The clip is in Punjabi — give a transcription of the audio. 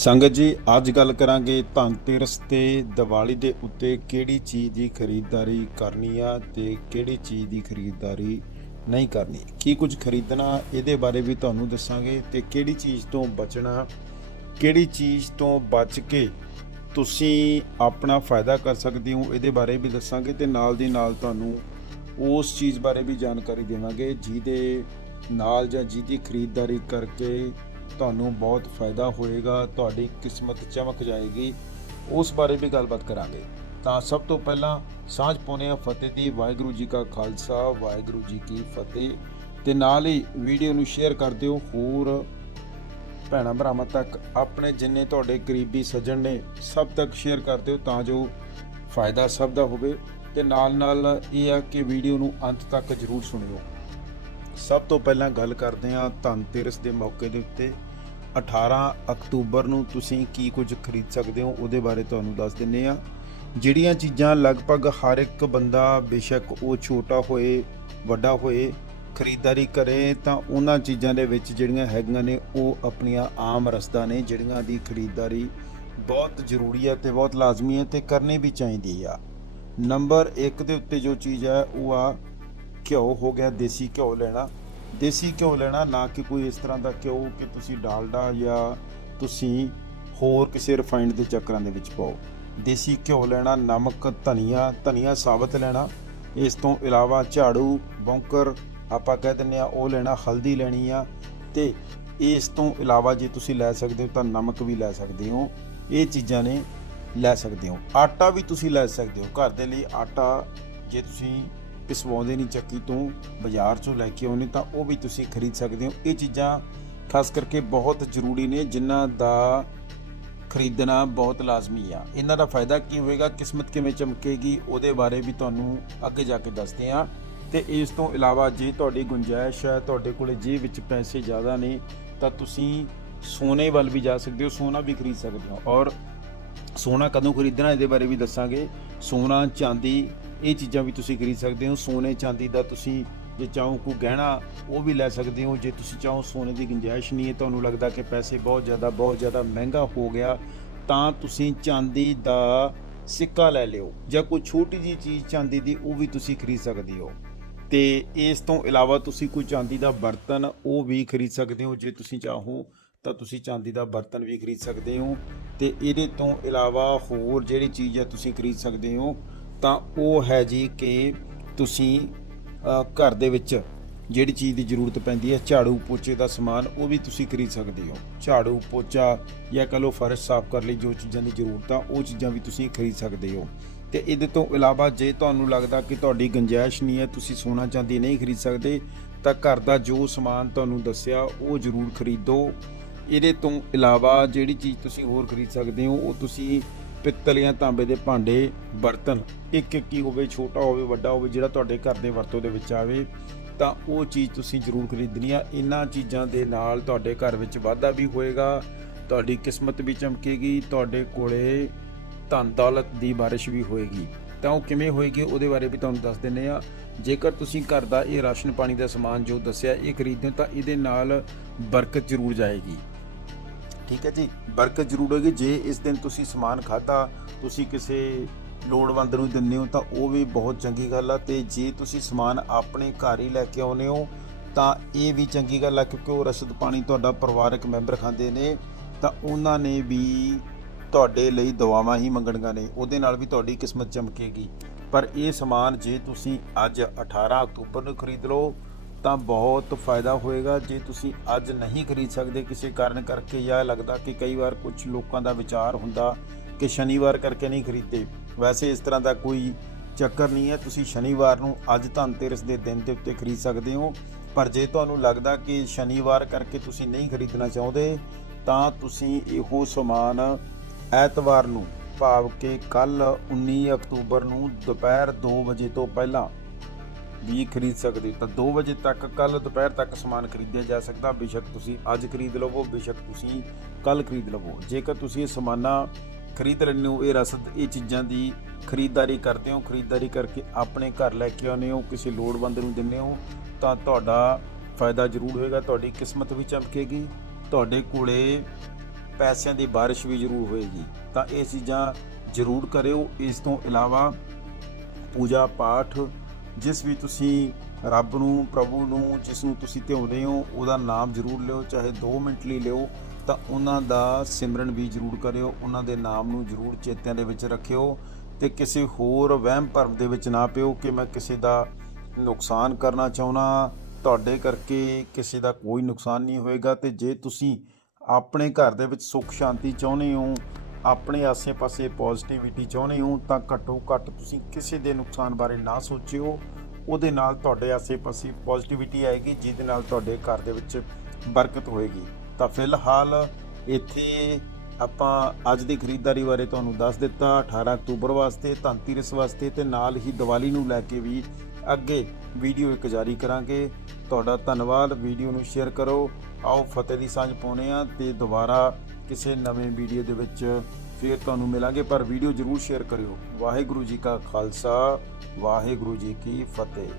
ਸੰਗਤ ਜੀ, ਅੱਜ ਗੱਲ ਕਰਾਂਗੇ ਧਨਤੇਰਸ ਤੇ ਦੀਵਾਲੀ ਦੇ ਉੱਤੇ ਕਿਹੜੀ ਚੀਜ਼ ਦੀ ਖਰੀਦਦਾਰੀ ਕਰਨੀ ਆ ਤੇ ਕਿਹੜੀ ਚੀਜ਼ ਦੀ ਖਰੀਦਦਾਰੀ ਨਹੀਂ ਕਰਨੀ। ਕੀ ਕੁਝ ਖਰੀਦਣਾ, ਇਹਦੇ ਬਾਰੇ ਵੀ ਤੁਹਾਨੂੰ ਦੱਸਾਂਗੇ ਤੇ ਕਿਹੜੀ ਚੀਜ਼ ਤੋਂ ਬਚਣਾ, ਕਿਹੜੀ ਚੀਜ਼ ਤੋਂ ਬਚ ਕੇ ਤੁਸੀਂ ਆਪਣਾ ਫਾਇਦਾ ਕਰ ਸਕਦੇ ਹੋ, ਇਹਦੇ ਬਾਰੇ ਵੀ ਦੱਸਾਂਗੇ ਤੇ ਨਾਲ ਦੀ ਨਾਲ ਤੁਹਾਨੂੰ ਉਸ ਚੀਜ਼ ਬਾਰੇ ਵੀ ਜਾਣਕਾਰੀ ਦੇਵਾਂਗੇ ਜਿਹਦੇ ਨਾਲ ਜਾਂ ਜਿਹਦੀ ਖਰੀਦਦਾਰੀ ਕਰਕੇ ਤੁਹਾਨੂੰ ਬਹੁਤ ਫਾਇਦਾ ਹੋਏਗਾ, ਤੁਹਾਡੀ ਕਿਸਮਤ ਚਮਕ ਜਾਏਗੀ। ਉਸ ਬਾਰੇ ਵੀ ਗੱਲਬਾਤ ਕਰਾਂਗੇ। ਤਾਂ ਸਭ ਤੋਂ ਪਹਿਲਾਂ ਸਾਂਝ ਪਾਉਂਦੇ ਹਾਂ ਫਤਿਹ ਦੀ ਵਾਹਿਗੁਰੂ ਜੀ ਕਾ ਖਾਲਸਾ, ਵਾਹਿਗੁਰੂ ਜੀ ਕੀ ਫਤਿਹ। ਤੇ ਨਾਲ ਹੀ ਵੀਡੀਓ ਨੂੰ ਸ਼ੇਅਰ ਕਰ ਦਿਓ। ਹੋਰ ਭੈਣਾਂ ਭਰਾਵਾਂ ਤੱਕ ਆਪਣੇ ਜਿੰਨੇ ਤੁਹਾਡੇ ਕਰੀਬੀ ਸੱਜਣ ਨੇ, ਸਭ ਤੱਕ ਸ਼ੇਅਰ ਕਰ ਦਿਓ ਤਾਂ ਜੋ ਫਾਇਦਾ ਸਭ ਦਾ ਹੋਵੇ। ਤੇ ਨਾਲ ਨਾਲ ਇਹ ਆ ਕਿ ਵੀਡੀਓ ਨੂੰ ਅੰਤ ਤੱਕ ਜਰੂਰ ਸੁਣਿਓ। ਸਭ ਤੋਂ ਪਹਿਲਾਂ ਗੱਲ ਕਰਦੇ ਹਾਂ ਧਨਤੇਰਸ ਦੇ ਮੌਕੇ ਦੇ ਉੱਤੇ। 18 ਅਕਤੂਬਰ ਨੂੰ ਤੁਸੀਂ ਕੀ ਕੁਝ ਖਰੀਦ ਸਕਦੇ ਹੋ, ਉਹਦੇ ਬਾਰੇ ਤੁਹਾਨੂੰ ਦੱਸ ਦਿੰਨੇ ਆ ਜਿਹੜੀਆਂ ਚੀਜ਼ਾਂ ਲਗਭਗ ਹਰ ਇੱਕ ਬੰਦਾ ਬੇਸ਼ੱਕ ਉਹ ਛੋਟਾ ਹੋਏ, ਵੱਡਾ ਹੋਏ, ਖਰੀਦਦਾਰੀ ਕਰੇ, ਤਾਂ ਉਹਨਾਂ ਚੀਜ਼ਾਂ ਦੇ ਵਿੱਚ ਜਿਹੜੀਆਂ ਹੈਗੀਆਂ ਨੇ, ਉਹ ਆਪਣੀਆਂ ਆਮ ਰਸਦਾਂ ਨੇ, ਜਿਹੜੀਆਂ ਦੀ ਖਰੀਦਦਾਰੀ ਬਹੁਤ ਜ਼ਰੂਰੀ ਹੈ ਤੇ ਬਹੁਤ ਲਾਜ਼ਮੀ ਹੈ ਤੇ ਕਰਨੀ ਵੀ ਚਾਹੀਦੀ ਆ। ਨੰਬਰ 1 ਦੇ ਉੱਤੇ ਜੋ ਚੀਜ਼ ਹੈ, ਉਹ ਆ ਘਿਓ ਹੋ ਗਿਆ, ਦੇਸੀ ਘਿਓ ਲੈਣਾ। ਦੇਸੀ ਘਿਓ ਲੈਣਾ, ਨਾ ਕਿ ਕੋਈ ਇਸ ਤਰ੍ਹਾਂ ਦਾ ਘਿਓ ਕਿ ਤੁਸੀਂ ਡਾਲਡਾ ਜਾਂ ਤੁਸੀਂ ਹੋਰ ਕਿਸੇ ਰਿਫਾਈਨਡ ਦੇ ਚੱਕਰਾਂ ਦੇ ਵਿੱਚ ਪਾਓ। ਦੇਸੀ ਘਿਓ ਲੈਣਾ, ਨਮਕ, ਧਨੀਆ ਧਨੀਆ ਸਾਬਤ ਲੈਣਾ। ਇਸ ਤੋਂ ਇਲਾਵਾ ਝਾੜੂ, ਬੌਂਕਰ ਆਪਾਂ ਕਹਿ ਦਿੰਨੇ ਆ ਉਹ ਲੈਣਾ, ਹਲਦੀ ਲੈਣੀ ਆ। ਤੇ ਇਸ ਤੋਂ ਇਲਾਵਾ ਜੇ ਤੁਸੀਂ ਲੈ ਸਕਦੇ ਹੋ ਤਾਂ ਨਮਕ ਵੀ ਲੈ ਸਕਦੇ ਹੋ। ਇਹ ਚੀਜ਼ਾਂ ਨੇ ਲੈ ਸਕਦੇ ਹੋ। ਆਟਾ ਵੀ ਤੁਸੀਂ ਲੈ ਸਕਦੇ ਹੋ। ਘਰ ਦੇ ਲਈ ਆਟਾ ਜੇ ਤੁਸੀਂ ਪਿਸਵਾਉਂਦੇ ਨਹੀਂ ਚੱਕੀ ਤੋਂ ਬਾਜ਼ਾਰ ਚੋਂ ਲੈ ਕੇ ਆਉਨੇ ਤਾਂ ਉਹ ਵੀ ਤੁਸੀਂ ਖਰੀਦ ਸਕਦੇ ਹੋ। ਇਹ ਚੀਜ਼ਾਂ ਖਾਸ ਕਰਕੇ ਬਹੁਤ ਜ਼ਰੂਰੀ ਨੇ, ਜਿਨ੍ਹਾਂ ਦਾ ਖਰੀਦਣਾ ਬਹੁਤ ਲਾਜ਼ਮੀ ਆ। ਇਹਨਾਂ ਦਾ ਫਾਇਦਾ ਕੀ ਹੋਏਗਾ ਕਿਸਮਤ ਕਿਵੇਂ ਚਮਕੇਗੀ, ਉਹਦੇ ਬਾਰੇ ਵੀ ਤੁਹਾਨੂੰ ਅੱਗੇ ਜਾ ਕੇ ਦੱਸਦੇ ਆ ਤੇ ਇਸ ਤੋਂ ਇਲਾਵਾ ਜੇ ਤੁਹਾਡੀ ਗੁੰਜਾਇਸ਼ ਹੈ, ਤੁਹਾਡੇ ਕੋਲੇ ਜੇਬ ਵਿੱਚ ਪੈਸੇ ਜ਼ਿਆਦਾ ਨੇ, ਤਾਂ ਤੁਸੀਂ ਸੋਨੇ ਵੱਲ ਵੀ ਜਾ ਸਕਦੇ ਹੋ, ਸੋਨਾ ਵੀ ਖਰੀਦ ਸਕਦੇ ਹੋ। ਔਰ ਸੋਨਾ ਕਦੋਂ ਖਰੀਦਣਾ, ਇਹਦੇ ਬਾਰੇ ਵੀ ਦੱਸਾਂਗੇ। ਸੋਨਾ, ਚਾਂਦੀ, ਇਹ ਚੀਜ਼ਾਂ ਵੀ ਤੁਸੀਂ ਖਰੀਦ ਸਕਦੇ ਹੋ। ਸੋਨੇ, ਚਾਂਦੀ ਦਾ ਤੁਸੀਂ ਜੇ ਚਾਹੋ ਕੋਈ ਗਹਿਣਾ, ਉਹ ਵੀ ਲੈ ਸਕਦੇ ਹੋ। ਜੇ ਤੁਸੀਂ ਚਾਹੋ ਸੋਨੇ ਦੀ ਗੁੰਜਾਇਸ਼ ਨਹੀਂ ਹੈ, ਤੁਹਾਨੂੰ ਲੱਗਦਾ ਕਿ ਪੈਸੇ ਬਹੁਤ ਜ਼ਿਆਦਾ ਬਹੁਤ ਜ਼ਿਆਦਾ ਮਹਿੰਗਾ ਹੋ ਗਿਆ, ਤਾਂ ਤੁਸੀਂ ਚਾਂਦੀ ਦਾ ਸਿੱਕਾ ਲੈ ਲਿਓ। ਜਾਂ ਕੋਈ ਛੋਟੀ ਜੀ ਚੀਜ਼ ਚਾਂਦੀ ਦੀ, ਉਹ ਵੀ ਤੁਸੀਂ ਖਰੀਦ ਸਕਦੇ ਹੋ। ਤੇ ਇਸ ਤੋਂ ਇਲਾਵਾ ਤੁਸੀਂ ਕੋਈ ਚਾਂਦੀ ਦਾ ਬਰਤਨ, ਉਹ ਵੀ ਖਰੀਦ ਸਕਦੇ ਹੋ। ਜੇ ਤੁਸੀਂ ਚਾਹੋ ਤਾਂ ਤੁਸੀਂ ਚਾਂਦੀ ਦਾ ਬਰਤਨ ਵੀ ਖਰੀਦ ਸਕਦੇ ਹੋ ਤੇ ਇਹਦੇ ਤੋਂ ਇਲਾਵਾ ਹੋਰ ਜਿਹੜੀ ਚੀਜ਼ ਹੈ ਤੁਸੀਂ ਖਰੀਦ ਸਕਦੇ ਹੋ, ਤਾਂ ਉਹ ਹੈ ਜੀ ਕਿ ਤੁਸੀਂ ਘਰ ਦੇ ਵਿੱਚ ਜਿਹੜੀ ਚੀਜ਼ ਦੀ ਜ਼ਰੂਰਤ ਪੈਂਦੀ ਹੈ, ਝਾੜੂ ਪੋਚੇ ਦਾ ਸਮਾਨ, ਉਹ ਵੀ ਤੁਸੀਂ ਖਰੀਦ ਸਕਦੇ ਹੋ। ਝਾੜੂ, ਪੋਚਾ ਜਾਂ ਕਹ ਲਓ ਫਰਸ਼ ਸਾਫ਼ ਕਰਨ ਲਈ ਜੋ ਚੀਜ਼ਾਂ ਦੀ ਜ਼ਰੂਰਤ ਆ, ਉਹ ਚੀਜ਼ਾਂ ਵੀ ਤੁਸੀਂ ਖਰੀਦ ਸਕਦੇ ਹੋ। ਤੇ ਇਹਦੇ ਤੋਂ ਇਲਾਵਾ ਜੇ ਤੁਹਾਨੂੰ ਲੱਗਦਾ ਕਿ ਤੁਹਾਡੀ ਗੁੰਜਾਇਸ਼ ਨਹੀਂ ਹੈ, ਤੁਸੀਂ ਸੋਨਾ ਚਾਂਦੀ ਨਹੀਂ ਖਰੀਦ ਸਕਦੇ, ਤਾਂ ਘਰ ਦਾ ਜੋ ਸਮਾਨ ਤੁਹਾਨੂੰ ਦੱਸਿਆ, ਉਹ ਜ਼ਰੂਰ ਖਰੀਦੋ। ਇਹਦੇ ਤੋਂ ਇਲਾਵਾ ਜਿਹੜੀ ਚੀਜ਼ ਤੁਸੀਂ ਹੋਰ ਖਰੀਦ ਸਕਦੇ ਹੋ, ਉਹ ਤੁਸੀਂ ਪਿੱਤਲ ਜਾਂ ਤਾਂਬੇ ਦੇ ਭਾਂਡੇ ਬਰਤਨ, ਇੱਕ ਇੱਕ ਹੀ ਹੋਵੇ, ਛੋਟਾ ਹੋਵੇ, ਵੱਡਾ ਹੋਵੇ, ਜਿਹੜਾ ਤੁਹਾਡੇ ਘਰ ਦੇ ਵਰਤੋਂ ਦੇ ਵਿੱਚ ਆਵੇ, ਤਾਂ ਉਹ ਚੀਜ਼ ਤੁਸੀਂ ਜ਼ਰੂਰ ਖਰੀਦਣੀ ਆ। ਇਹਨਾਂ ਚੀਜ਼ਾਂ ਦੇ ਨਾਲ ਤੁਹਾਡੇ ਘਰ ਵਿੱਚ ਵਾਧਾ ਵੀ ਹੋਏਗਾ, ਤੁਹਾਡੀ ਕਿਸਮਤ ਵੀ ਚਮਕੇਗੀ, ਤੁਹਾਡੇ ਕੋਲੇ ਧਨ ਦੌਲਤ ਦੀ ਬਾਰਿਸ਼ ਵੀ ਹੋਏਗੀ। ਤਾਂ ਉਹ ਕਿਵੇਂ ਹੋਏਗੀ, ਉਹਦੇ ਬਾਰੇ ਵੀ ਤੁਹਾਨੂੰ ਦੱਸ ਦਿੰਨੇ ਆ ਜੇਕਰ ਤੁਸੀਂ ਘਰ ਦਾ ਇਹ ਰਾਸ਼ਨ ਪਾਣੀ ਦਾ ਸਮਾਨ ਜੋ ਦੱਸਿਆ ਇਹ ਖਰੀਦਦੇ ਹੋ, ਤਾਂ ਇਹਦੇ ਨਾਲ ਬਰਕਤ ਜ਼ਰੂਰ ਜਾਏਗੀ। ਠੀਕ ਹੈ ਜੀ, ਬਰਕਤ ਜ਼ਰੂਰ ਹੋਏਗੀ। ਜੇ ਇਸ ਦਿਨ ਤੁਸੀਂ ਸਮਾਨ ਖਾਧਾ, ਤੁਸੀਂ ਕਿਸੇ ਲੋੜਵੰਦ ਨੂੰ ਦਿੰਦੇ ਹੋ, ਤਾਂ ਉਹ ਵੀ ਬਹੁਤ ਚੰਗੀ ਗੱਲ ਆ। ਤੇ ਜੇ ਤੁਸੀਂ ਸਮਾਨ ਆਪਣੇ ਘਰ ਹੀ ਲੈ ਕੇ ਆਉਨੇ ਹੋ, ਤਾਂ ਇਹ ਵੀ ਚੰਗੀ ਗੱਲ ਆ, ਕਿਉਂਕਿ ਉਹ ਰਸਦ ਪਾਣੀ ਤੁਹਾਡਾ ਪਰਿਵਾਰਕ ਮੈਂਬਰ ਖਾਂਦੇ ਨੇ, ਤਾਂ ਉਹਨਾਂ ਨੇ ਵੀ ਤੁਹਾਡੇ ਲਈ ਦੁਆਵਾਂ ਹੀ ਮੰਗਣੀਆਂ ਨੇ। ਉਹਦੇ ਨਾਲ ਵੀ ਤੁਹਾਡੀ ਕਿਸਮਤ ਚਮਕੇਗੀ। ਪਰ ਇਹ ਸਮਾਨ ਜੇ ਤੁਸੀਂ ਅੱਜ 18 ਅਕਤੂਬਰ ਨੂੰ ਖਰੀਦ ਲਓ ਤਾਂ ਬਹੁਤ ਫਾਇਦਾ ਹੋਏਗਾ ਜੇ ਤੁਸੀਂ ਅੱਜ ਨਹੀਂ ਖਰੀਦ ਸਕਦੇ ਕਿਸੇ ਕਾਰਨ ਕਰਕੇ ਜਾਂ ਲੱਗਦਾ ਕਿ ਕਈ ਵਾਰ ਕੁਝ ਲੋਕਾਂ ਦਾ ਵਿਚਾਰ ਹੁੰਦਾ ਕਿ ਸ਼ਨੀਵਾਰ ਕਰਕੇ ਨਹੀਂ ਖਰੀਦੇ। ਵੈਸੇ ਇਸ ਤਰ੍ਹਾਂ ਦਾ ਕੋਈ ਚੱਕਰ ਨਹੀਂ ਹੈ। ਤੁਸੀਂ ਸ਼ਨੀਵਾਰ ਨੂੰ ਅੱਜ ਧਨਤੇਰਸ ਦੇ ਦਿਨ ਦੇ ਉੱਤੇ ਖਰੀਦ ਸਕਦੇ ਹੋ। ਪਰ ਜੇ ਤੁਹਾਨੂੰ ਲੱਗਦਾ ਕਿ ਸ਼ਨੀਵਾਰ ਕਰਕੇ ਤੁਸੀਂ ਨਹੀਂ ਖਰੀਦਣਾ ਚਾਹੁੰਦੇ, ਤਾਂ ਤੁਸੀਂ ਇਹੋ ਸਮਾਨ ਐਤਵਾਰ ਨੂੰ ਭਾਵ ਕਿ ਕੱਲ 19 ਅਕਤੂਬਰ ਨੂੰ ਦੁਪਹਿਰ 2 ਵਜੇ ਤੋਂ ਪਹਿਲਾਂ ਵੀ ਖਰੀਦ ਸਕਦੇ ਤਾਂ 2 ਵਜੇ ਤੱਕ ਕੱਲ ਦੁਪਹਿਰ ਤੱਕ ਸਮਾਨ ਖਰੀਦਿਆ ਜਾ ਸਕਦਾ। ਬੇਸ਼ੱਕ ਤੁਸੀਂ ਅੱਜ ਖਰੀਦ ਲਵੋ, ਬੇਸ਼ੱਕ ਤੁਸੀਂ ਕੱਲ ਖਰੀਦ ਲਵੋ। ਜੇਕਰ ਤੁਸੀਂ ਇਹ ਸਮਾਨਾ ਖਰੀਦ ਲੈਂਦੇ ਹੋ, ਇਹ ਰਸਦ, ਇਹ ਚੀਜ਼ਾਂ ਦੀ ਖਰੀਦਦਾਰੀ ਕਰਦੇ ਹੋ, ਖਰੀਦਦਾਰੀ ਕਰਕੇ ਆਪਣੇ ਘਰ ਲੈ ਕੇ ਆਉਂਦੇ ਹੋ, ਕਿਸੇ ਲੋੜਵੰਦ ਨੂੰ ਦਿੰਦੇ ਹੋ, ਤਾਂ ਤੁਹਾਡਾ ਫਾਇਦਾ ਜ਼ਰੂਰ ਹੋਏਗਾ, ਤੁਹਾਡੀ ਕਿਸਮਤ ਵੀ ਚਮਕੇਗੀ, ਤੁਹਾਡੇ ਕੋਲੇ ਪੈਸਿਆਂ ਦੀ ਬਾਰਿਸ਼ ਵੀ ਜ਼ਰੂਰ ਹੋਏਗੀ। ਤਾਂ ਇਹ ਚੀਜ਼ਾਂ ਜ਼ਰੂਰ ਕਰਿਓ। ਇਸ ਤੋਂ ਇਲਾਵਾ ਪੂਜਾ ਪਾਠ ਜਿਸ ਵੀ ਤੁਸੀਂ ਰੱਬ ਨੂੰ, ਪ੍ਰਭੂ ਨੂੰ, ਜਿਸ ਨੂੰ ਤੁਸੀਂ ਧਿਆਉਂਦੇ ਹੋ, ਉਹਦਾ ਨਾਮ ਜ਼ਰੂਰ ਲਿਓ, ਚਾਹੇ 2 ਮਿੰਟ ਲਈ ਲਿਓ, ਤਾਂ ਉਹਨਾਂ ਦਾ ਸਿਮਰਨ ਵੀ ਜ਼ਰੂਰ ਕਰਿਓ, ਉਹਨਾਂ ਦੇ ਨਾਮ ਨੂੰ ਜ਼ਰੂਰ ਚੇਤਿਆਂ ਦੇ ਵਿੱਚ ਰੱਖਿਓ ਤੇ ਕਿਸੇ ਹੋਰ ਵਹਿਮ ਭਰਮ ਦੇ ਵਿੱਚ ਨਾ ਪਿਓ ਕਿ ਮੈਂ ਕਿਸੇ ਦਾ ਨੁਕਸਾਨ ਕਰਨਾ ਚਾਹੁੰਦਾ ਤੁਹਾਡੇ ਕਰਕੇ ਕਿਸੇ ਦਾ ਕੋਈ ਨੁਕਸਾਨ ਨਹੀਂ ਹੋਏਗਾ ਤੇ ਜੇ ਤੁਸੀਂ ਆਪਣੇ ਘਰ ਦੇ ਵਿੱਚ ਸੁੱਖ ਸ਼ਾਂਤੀ ਚਾਹੁੰਦੇ ਹੋ ਆਪਣੇ ਆਸੇ-ਪਾਸੇ ਪੋਜ਼ਿਟਿਵਿਟੀ ਚਾਹੁੰਦੇ ਹੋ ਤਾਂ ਘੱਟੋ ਘੱਟ ਤੁਸੀਂ ਕਿਸੇ ਦੇ ਨੁਕਸਾਨ ਬਾਰੇ ਨਾ ਸੋਚਿਓ। ਉਹਦੇ ਨਾਲ ਤੁਹਾਡੇ ਆਸੇ-ਪਾਸੇ ਪੋਜ਼ਿਟਿਵਿਟੀ ਆਏਗੀ, ਜਿਹਦੇ ਨਾਲ ਤੁਹਾਡੇ ਘਰ ਦੇ ਵਿੱਚ ਬਰਕਤ ਹੋਏਗੀ। ਤਾਂ ਫਿਲਹਾਲ ਇੱਥੇ ਆਪਾਂ ਅੱਜ ਦੀ ਖਰੀਦਦਾਰੀ ਬਾਰੇ ਤੁਹਾਨੂੰ ਦੱਸ ਦਿੱਤਾ। 18 ਅਕਤੂਬਰ ਵਾਸਤੇ, ਧਨਤੇਰਸ ਵਾਸਤੇ ਤੇ ਨਾਲ ਹੀ ਦੀਵਾਲੀ ਨੂੰ ਲੈ ਕੇ ਵੀ ਅੱਗੇ ਵੀਡੀਓ ਇੱਕ ਜਾਰੀ ਕਰਾਂਗੇ। ਤੁਹਾਡਾ ਧੰਨਵਾਦ। ਵੀਡੀਓ ਨੂੰ ਸ਼ੇਅਰ ਕਰੋ। ਆਓ, ਫਤਿਹ ਦੀ ਸਾਂਝ ਪਾਉਣੇ ਆ ਤੇ ਦੁਬਾਰਾ ਕਿਸੇ ਨਵੇਂ ਵੀਡੀਓ ਦੇ ਵਿੱਚ ਫਿਰ ਤੁਹਾਨੂੰ ਮਿਲਾਂਗੇ, ਪਰ ਵੀਡੀਓ ਜਰੂਰ ਸ਼ੇਅਰ ਕਰਿਓ। ਵਾਹਿਗੁਰੂ ਜੀ ਕਾ ਖਾਲਸਾ, ਵਾਹਿਗੁਰੂ ਜੀ ਕੀ ਫਤਿਹ।